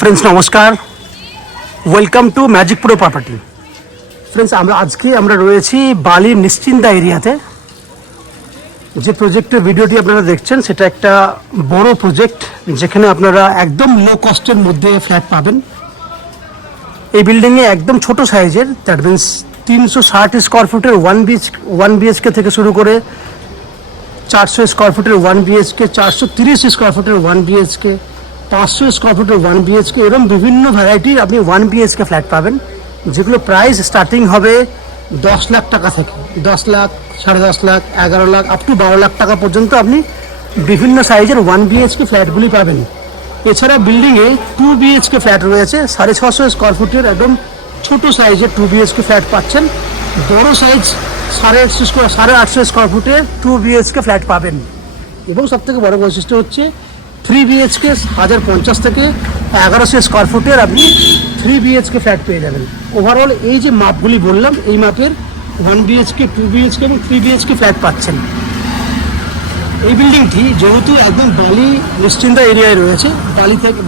Friends नमस्कार welcome to magic pro property. Friends আমরা রয়েছি বালির নিশ্চিন্তা এরিয়াতে। যে প্রজেক্টের ভিডিওটি আপনারা দেখছেন সেটা একটা বড় প্রজেক্ট, যেখানে আপনারা একদম লো কস্টের মধ্যে ফ্ল্যাট পাবেন। এই বিল্ডিংয়ে একদম ছোট সাইজের, দ্যাট মিনস 360 স্কোয়ার ফুটের ওয়ান বিএচকে থেকে শুরু করে 400 স্কোয়ার ফুটের ওয়ান বিএচকে, 430 স্কোয়ার ফুটের ওয়ান বিএচকে, 500 স্কোয়ার ফুটের ওয়ান বিএচকে, এরকম বিভিন্ন ভ্যারাইটির আপনি ওয়ান বিএচকে ফ্ল্যাট পাবেন, যেগুলো প্রাইস স্টার্টিং হবে 10 লাখ টাকা থেকে। 10 লাখ, 10.5 লাখ, 11 লাখ, আপ টু 12 লাখ টাকা পর্যন্ত আপনি বিভিন্ন সাইজের ওয়ান বিএচকে ফ্ল্যাটগুলি পাবেন। এছাড়া বিল্ডিংয়ে 2 বিএচকে ফ্ল্যাট রয়েছে, 650 স্কোয়ার ফুটের একদম ছোটো সাইজের 2 বিএচকে ফ্ল্যাট পাচ্ছেন। বড় সাইজ 850 স্কোয়ার ফুটের 2 বিএচকে ফ্ল্যাট পাবেন। এবং সবথেকে বড় বৈশিষ্ট্য হচ্ছে 3 বিএচকে 1050 থেকে 1100 স্কোয়ার ফুটের আপনি 3 বিএচকে ফ্ল্যাট পেয়ে যাবেন। ওভারঅল এই যে মাপগুলি বললাম, এই মাপের 1 বিএচকে, 2 বিএচকে এবং 3 বিএচকে ফ্ল্যাট পাচ্ছেন। এই বিল্ডিংটি যেহেতু একদম বালি নিশ্চিন্তা এরিয়ায় রয়েছে,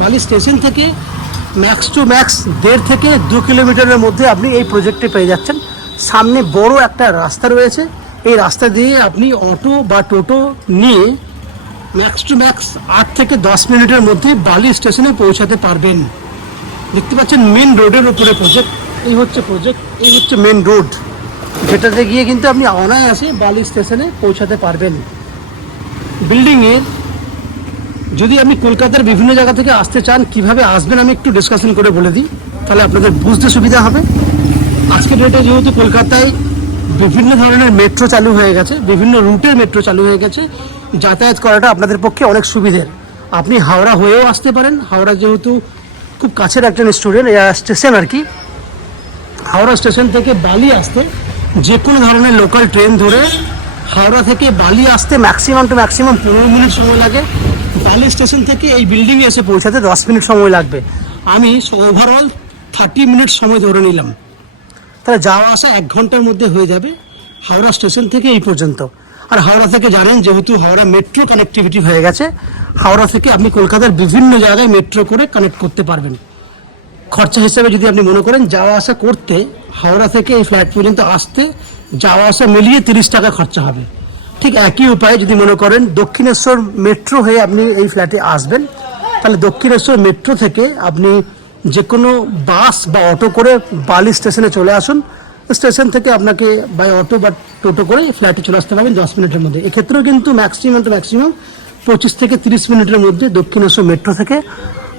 বালি স্টেশন থেকে ম্যাক্স টু ম্যাক্স 1.5 থেকে 2 কিলোমিটারের মধ্যে আপনি এই প্রজেক্টে পেয়ে যাচ্ছেন। সামনে বড় একটা রাস্তা রয়েছে, এই রাস্তা দিয়ে আপনি অটো বা টোটো নিয়ে ম্যাক্স টু ম্যাক্স 8 থেকে 10 মিনিটের মধ্যে বালি স্টেশনে পৌঁছাতে পারবেন। দেখতে পাচ্ছেন মেন রোডের উপরে প্রজেক্ট, এই হচ্ছে মেন রোড, যেটাতে গিয়ে কিন্তু আপনি অনায়াসে বালি স্টেশনে পৌঁছাতে পারবেন। বিল্ডিংয়ের যদি আপনি কলকাতার বিভিন্ন জায়গা থেকে আসতে চান, কিভাবে আসবেন আমি একটু ডিসকাশন করে বলে দিই, তাহলে আপনাদের বুঝতে সুবিধা হবে। আজকের ডেটে যেহেতু কলকাতায় বিভিন্ন ধরনের মেট্রো চালু হয়ে গেছে, বিভিন্ন রুটের মেট্রো চালু হয়ে গেছে, যাতায়াত করাটা আপনাদের পক্ষে অনেক সুবিধের। আপনি হাওড়া হয়েও আসতে পারেন, হাওড়া যেহেতু খুব কাছের একটা স্টেশন আর কি। হাওড়া স্টেশন থেকে বালি আসতে যে কোনো ধরনের লোকাল ট্রেন ধরে হাওড়া থেকে বালি আসতে ম্যাক্সিমাম 15 মিনিট সময় লাগে। বালি স্টেশন থেকে এই বিল্ডিংয়ে এসে পৌঁছাতে 10 মিনিট সময় লাগবে। আমি ওভারঅল 30 মিনিট সময় ধরে নিলাম, তাহলে যাওয়া আসা 1 ঘন্টার মধ্যে হয়ে যাবে হাওড়া স্টেশন থেকে এই পর্যন্ত। আর হাওড়া থেকে জানেন, যেহেতু হাওড়া মেট্রো কানেক্টিভিটি হয়ে গেছে, হাওড়া থেকে আপনি কলকাতার বিভিন্ন জায়গায় মেট্রো করে কানেক্ট করতে পারবেন। খরচা হিসেবে যদি আপনি মনে করেন যাওয়া আসা করতে, হাওড়া থেকে এই ফ্ল্যাট পর্যন্ত আসতে যাওয়া আসা মিলিয়ে 30 টাকা খরচা হবে। ঠিক একই উপায়ে যদি মনে করেন দক্ষিণেশ্বর মেট্রো হয়ে আপনি এই ফ্ল্যাটে আসবেন, তাহলে দক্ষিণেশ্বর মেট্রো থেকে আপনি যে কোনো বাস বা অটো করে বালি স্টেশনে চলে আসুন। স্টেশন থেকে আপনাকে বাই অটো বা টোটো করে ফ্ল্যাটে চলে আসতে পারবেন 10 মিনিটের মধ্যে। এক্ষেত্রেও কিন্তু ম্যাক্সিমাম 25 থেকে 30 মিনিটের মধ্যে দক্ষিণেশ্বর মেট্রো থেকে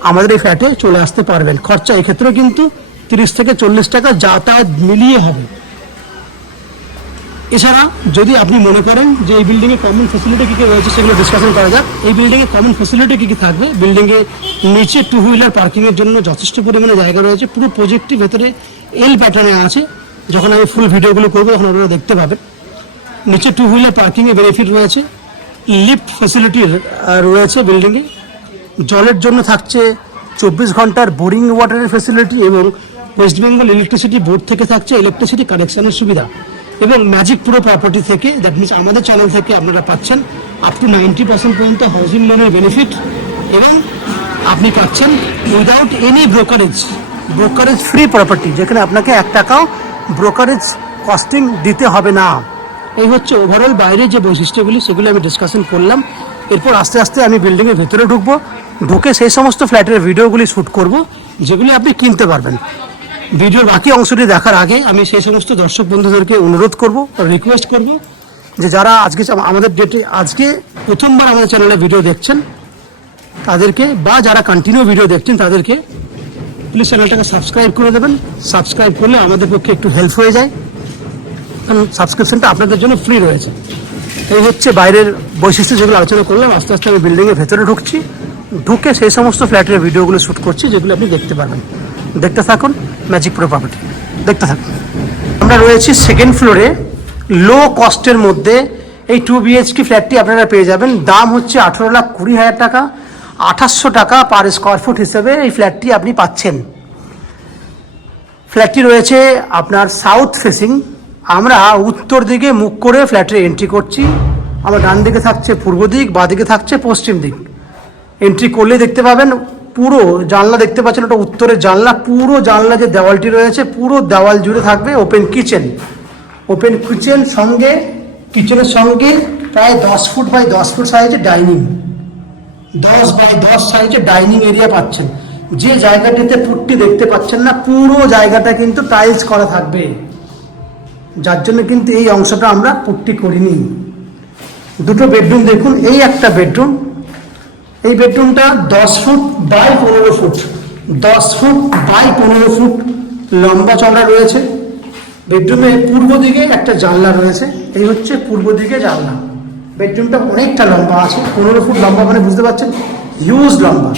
আমাদের এই ফ্ল্যাটে চলে আসতে পারবেন। খরচা এক্ষেত্রেও কিন্তু 30 থেকে 40 টাকা যাতায়াত মিলিয়ে হবে। এছাড়া যদি আপনি মনে করেন যে এই বিল্ডিংয়ে কমন ফ্যাসিলিটি কী কী রয়েছে সেগুলো ডিসকাশন করা যাক। এই বিল্ডিংয়ে কমন ফ্যাসিলিটি কী কী থাকবে? বিল্ডিংয়ে নিচে 2 হুইলার পার্কিংয়ের জন্য যথেষ্ট পরিমাণে জায়গা রয়েছে। পুরো প্রজেক্টটি ভেতরে এল প্যাটার্নে আছে, যখন আমি ফুল ভিডিওগুলো করবো তখন আপনারা দেখতে পাবেন। নিচে 2 হুইলার পার্কিংয়ে বেনিফিট রয়েছে, লিফট ফ্যাসিলিটি রয়েছে বিল্ডিংয়ে, জলের জন্য থাকছে 24 ঘন্টার বোরিং ওয়াটারের ফ্যাসিলিটি, এবং ওয়েস্ট বেঙ্গল ইলেকট্রিসিটি বোর্ড থেকে থাকছে ইলেকট্রিসিটি কানেকশনের সুবিধা। এবং ম্যাজিক প্রো প্রপার্টি থেকে, দ্যাট মিনস আমাদের চ্যানেল থেকে আপনারা পাচ্ছেন আপ টু 90% পর্যন্ত হাউজিং লোনের বেনিফিট, এবং আপনি পাচ্ছেন without any brokerage free property, যেখানে আপনাকে 1 টাকাও ব্রোকারেজ কস্টিং দিতে হবে না। এই হচ্ছে ওভারঅল বাইরে যে বৈশিষ্ট্যগুলি সেগুলো আমি ডিসকাশন করলাম। এরপর আস্তে আস্তে আমি বিল্ডিংয়ের ভেতরে ঢুকে সেই সমস্ত ফ্ল্যাটের ভিডিওগুলি শ্যুট করব যেগুলি আপনি কিনতে পারবেন। ভিডিওর বাকি অংশটি দেখার আগে আমি সেই সমস্ত দর্শক বন্ধুদেরকে অনুরোধ করব, রিকোয়েস্ট করব, যে যারা আমাদের ডেটে আজকে প্রথমবার আমাদের চ্যানেলে ভিডিও দেখছেন তাদেরকে, বা যারা কন্টিনিউ ভিডিও দেখছেন তাদেরকে প্লিজ চ্যানেলটাকে সাবস্ক্রাইব করে দেবেন। সাবস্ক্রাইব করলে আমাদের পক্ষে একটু হেল্প হয়ে যায়, কারণ সাবস্ক্রিপশনটা আপনাদের জন্য ফ্রি রয়েছে। এই হচ্ছে বাইরের বৈশিষ্ট্য যেগুলো আলোচনা করলাম। আস্তে আস্তে আমি বিল্ডিংয়ের ভেতরে ঢুকে সেই সমস্ত ফ্ল্যাটের ভিডিওগুলো শ্যুট করছি যেগুলো আপনি দেখতে পারবেন। দেখতে থাকুন ম্যাজিক প্রো প্রপার্টি, দেখতে থাকুন। আমরা রয়েছি 2nd ফ্লোরে, লো কস্টের মধ্যে এই 2 বিএচকে ফ্ল্যাটটি আপনারা পেয়ে যাবেন। দাম হচ্ছে 18,20,000 টাকা, 2800 টাকা পার স্কোয়ার ফুট হিসেবে এই ফ্ল্যাটটি আপনি পাচ্ছেন। ফ্ল্যাটটি রয়েছে আপনার সাউথ ফেসিং। আমরা উত্তর দিকে মুখ করে ফ্ল্যাটে এন্ট্রি করছি। আমার ডান দিকে থাকছে পূর্ব দিক, বাঁ দিকে থাকছে পশ্চিম দিক। এন্ট্রি করলে দেখতে পাবেন পুরো জানলা দেখতে পাচ্ছেন, ওটা উত্তরের জানলা। পুরো জানলা যে দেওয়ালটি রয়েছে পুরো দেওয়াল জুড়ে থাকবে ওপেন কিচেন। ওপেন কিচেন সঙ্গে কিচেনের সঙ্গে প্রায় 10 ফুট বাই 10 ফুট সাইজে ডাইনিং, 10 বাই 10 সাইজে ডাইনিং এরিয়া পাচ্ছেন। যে জায়গাটিতে পুটটি দেখতে পাচ্ছেন না, পুরো জায়গাটা কিন্তু টাইলস করা থাকবে, যার জন্য কিন্তু এই অংশটা আমরা পুট্টি করিনি। দুটো বেডরুম দেখুন, এই একটা বেডরুম, এই বেডরুমটা 10 foot by 15 foot, 10 foot by 15 foot লম্বা চওড়া রয়েছে। বেডরুমে পূর্ব দিকে একটা জানলা রয়েছে, এই হচ্ছে পূর্ব দিকে জানলা। বেডরুমটা অনেকটা লম্বা আছে, 15 ফুট লম্বা, মানে বুঝতে পারছেন হিউজ লম্বা।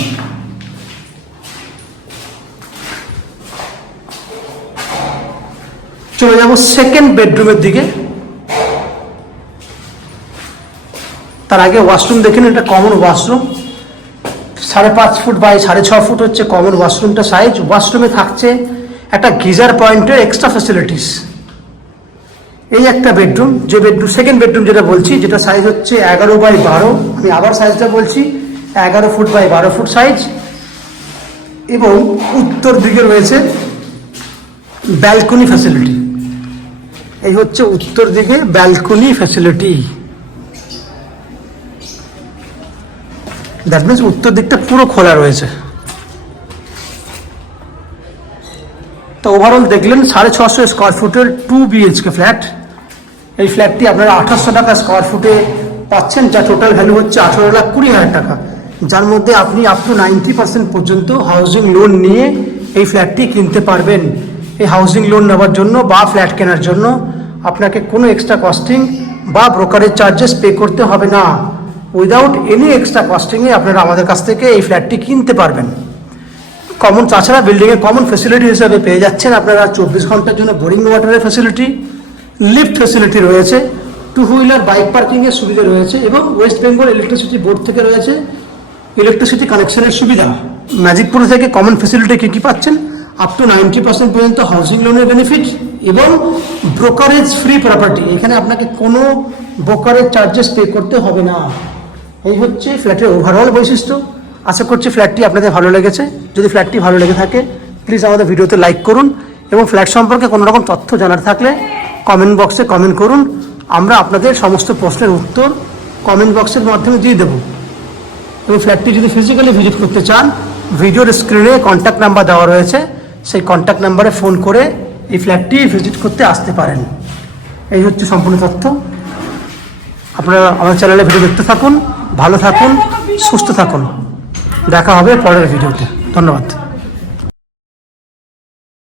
চলে যাব সেকেন্ড বেডরুমের দিকে। তার আগে ওয়াশরুম দেখেন, এটা common washroom, 5.5 foot by 6.5 foot হচ্ছে কমন ওয়াশরুমটা সাইজ। ওয়াশরুমে থাকছে একটা গিজার পয়েন্টের এক্সট্রা ফ্যাসিলিটিস। এই একটা বেডরুম, যে বেডরুম সেকেন্ড বেডরুম যেটা বলছি, যেটা সাইজ হচ্ছে 11 বাই 12। আমি আবার সাইজটা বলছি, 11 ফুট বাই 12 ফুট সাইজ। এবং উত্তর দিকে রয়েছে ব্যালকনি ফ্যাসিলিটি। এই হচ্ছে উত্তর দিকে ব্যালকনি ফ্যাসিলিটি। দ্যাট মিনস উত্তর দিকটা পুরো খোলা রয়েছে। তো ওভারঅল দেখলেন 650 স্কোয়ার ফুটের 2 BHK ফ্ল্যাট। এই ফ্ল্যাটটি আপনারা 2800 টাকা স্কোয়ার ফুটে পাচ্ছেন, যা টোটাল ভ্যালু হচ্ছে 18,20,000 টাকা, যার মধ্যে আপনি আপ টু 90% পর্যন্ত হাউজিং লোন নিয়ে এই ফ্ল্যাটটি কিনতে পারবেন। এই হাউজিং লোন নেওয়ার জন্য বা ফ্ল্যাট কেনার জন্য আপনাকে কোনো এক্সট্রা কস্টিং বা ব্রোকারেজ চার্জেস পে করতে হবে না। উইদাউট এনি এক্সট্রা কস্টিংয়ে আপনারা আমাদের কাছ থেকে এই ফ্ল্যাটটি কিনতে পারবেন। কমন, তাছাড়া বিল্ডিংয়ে কমন ফেসিলিটি হিসেবে পেয়ে যাচ্ছেন আপনারা 24 ঘন্টার জন্য বোরিং ওয়াটারের ফেসিলিটি, লিফট ফেসিলিটি রয়েছে, 2 হুইলার বাইক পার্কিংয়ের সুবিধা রয়েছে, এবং ওয়েস্ট বেঙ্গল ইলেকট্রিসিটি বোর্ড থেকে রয়েছে ইলেকট্রিসিটি কানেকশনের সুবিধা। ম্যাজিকপুর থেকে কমন ফেসিলিটি কী কী পাচ্ছেন? আপ টু 90% পর্যন্ত হাউজিং লোনের বেনিফিট এবং ব্রোকারেজ ফ্রি প্রপার্টি। এখানে আপনাকে কোনো ব্রোকারেজ চার্জেস পে করতে হবে না। এই হচ্ছে ফ্ল্যাটের ওভারঅল বৈশিষ্ট্য। আশা করছি ফ্ল্যাটটি আপনাদের ভালো লেগেছে। যদি ফ্ল্যাটটি ভালো লেগে থাকে প্লিজ আমাদের ভিডিওতে লাইক করুন, এবং ফ্ল্যাট সম্পর্কে কোনো রকম তথ্য জানার থাকলে কমেন্ট বক্সে কমেন্ট করুন। আমরা আপনাদের সমস্ত প্রশ্নের উত্তর কমেন্ট বক্সের মাধ্যমে দিয়ে দেবো। এবং ফ্ল্যাটটি যদি ফিজিক্যালি ভিজিট করতে চান, ভিডিওর স্ক্রিনে কন্ট্যাক্ট নাম্বার দেওয়া রয়েছে, সেই কন্ট্যাক্ট নাম্বারে ফোন করে এই ফ্ল্যাটটি ভিজিট করতে আসতে পারেন। এই হচ্ছে সম্পূর্ণ তথ্য। আপনারা আমার চ্যানেলে ভিডিও দেখতে থাকুন, ভালো থাকুন, সুস্থ থাকুন। দেখা হবে পরের ভিডিওতে। ধন্যবাদ।